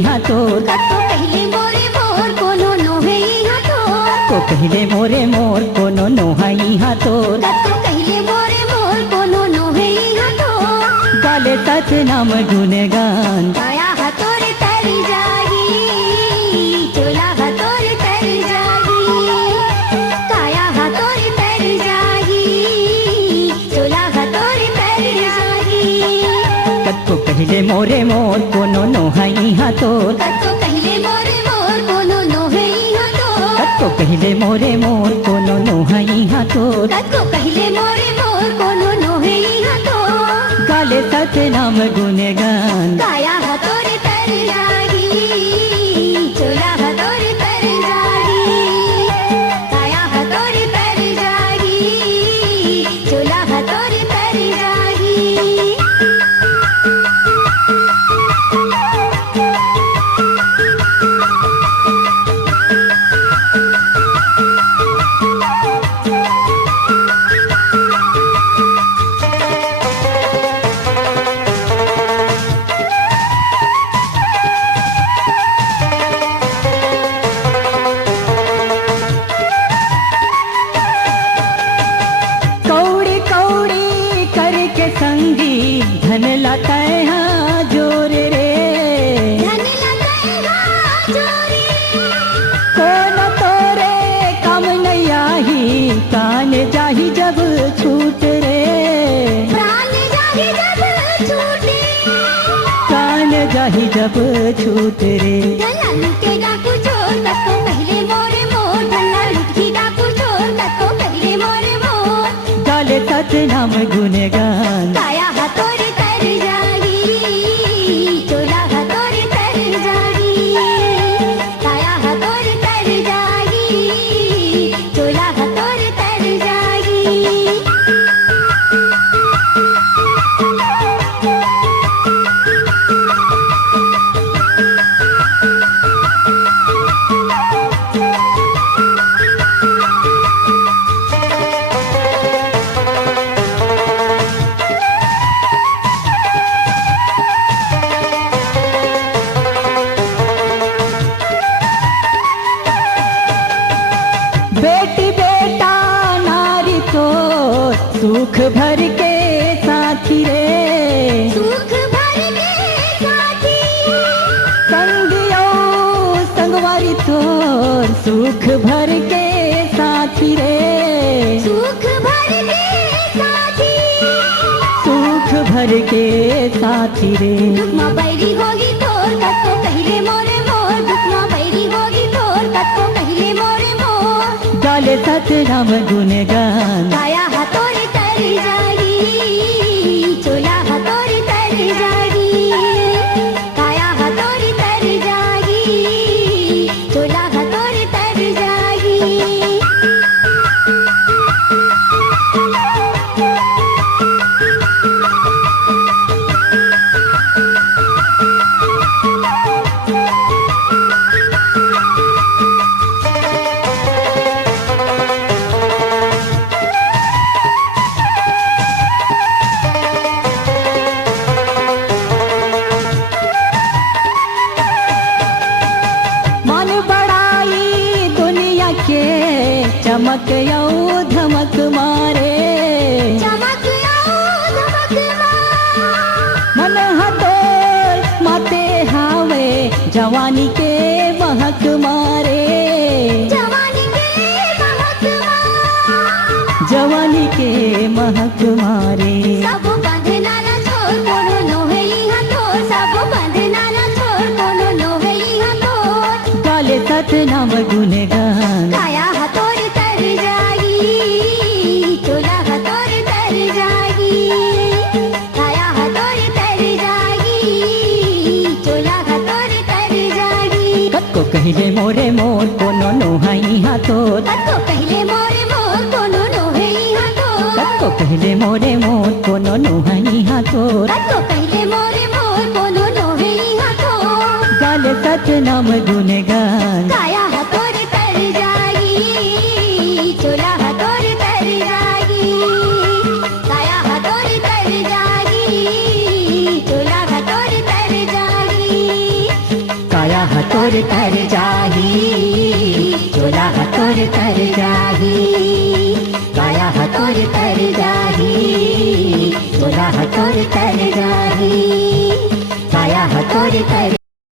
हाथोर कतो कहले मोरे मोर कोनो नोहे हाथोर को कहले मोरे मोर कोनो नोहाई हाथोर कतो कहले मोरे मोर कोनो नोहे हाथोर गाले सत नाम गुणगान काया हाथोर तर जागी चोला हाथोर तर जागी काया हाथोर तर जागी चोला हाथोर तर जागी कतो कहले मोरे मोर कोनो नोहाई हाथोर कतो कहले मोरे मोर कोनो नोहे हाथोर कतो कहले मोरे मोर कोनो नोहाई हाथोर कतो कहले मोरे मोर कोनो नोहे हाथोर गाले सत नाम गुणगान काया हाथोर तर जागी चोला हाथोर तर जागी काया हाथोर तर जागी चोला हाथोर तर जागी कौड़ी कौड़ी करके संगी धन लाता है जोर रे धन लगाएगा जोरी कौन तोरे काम नहीं आही कान जाही जब छूट रे प्राण जाही जब छूटे कान जाही जब छूट रे धन्ना लुटेगा कुछ और कतो कहले मोरे मोर धन्ना लुटेगा कुछ और कतो कहले मोरे मोर गाले सत नाम गुणगान काया हाथोर तर जागी चोला हाथोर तर जागी काया हाथोर तर जागी चोला हाथोर तर जागी बेटी बेटा नारी तो सुख भर के साथी रे सुख भर के साथी संगियो संगवारी तोर सुख भर के साथी रे सुख भर के साथी सुख भर के साथी रे दुखमा बैरी होगी तोर कतो कहले मोरे मोर दुखमा बैरी होगी तोर कतो कहले मोरे मोर गाले सत नाम गुणगान काया हाथोर तर जागी चोला हाथोर तर जागी काया हाथोर तर जागी चोला हाथोर तर जागी मन बड़ाई दुनिया के चमक यौ धमक मारे चमक आओ धमक मन हथोर माते हावे जवानी के महक मारे जवानी के महक जवानी के महक मारे सब बंधना ना छोड़ कोनो नोहे हाथोर सब बंधना ना छोड़ कोनो नोहे हाथोर गाले सत नाम गुणगान काया हाथोर तर जागी चोला हाथोर तर जागी काया हाथोर तर जागी चोला हाथोर तर जागी कत्को कहले मोरे मोर कोनो नोहाई हाथोर कतो कहले मोरे मोर कोनो नोहे हाथोर कत्को कहले मोरे मोर कोनो नोहाई हाथोर कतो कहले मोरे मोर कोनो नोहे हाथोर गाले सत नाम गुणगान काया हाथोर तर जागी चोला हाथोर तर जागी काया हाथोर तर जागी चोला हाथोर तर जागी साया हतोर तर जाही, चोला हतोर तर जाही।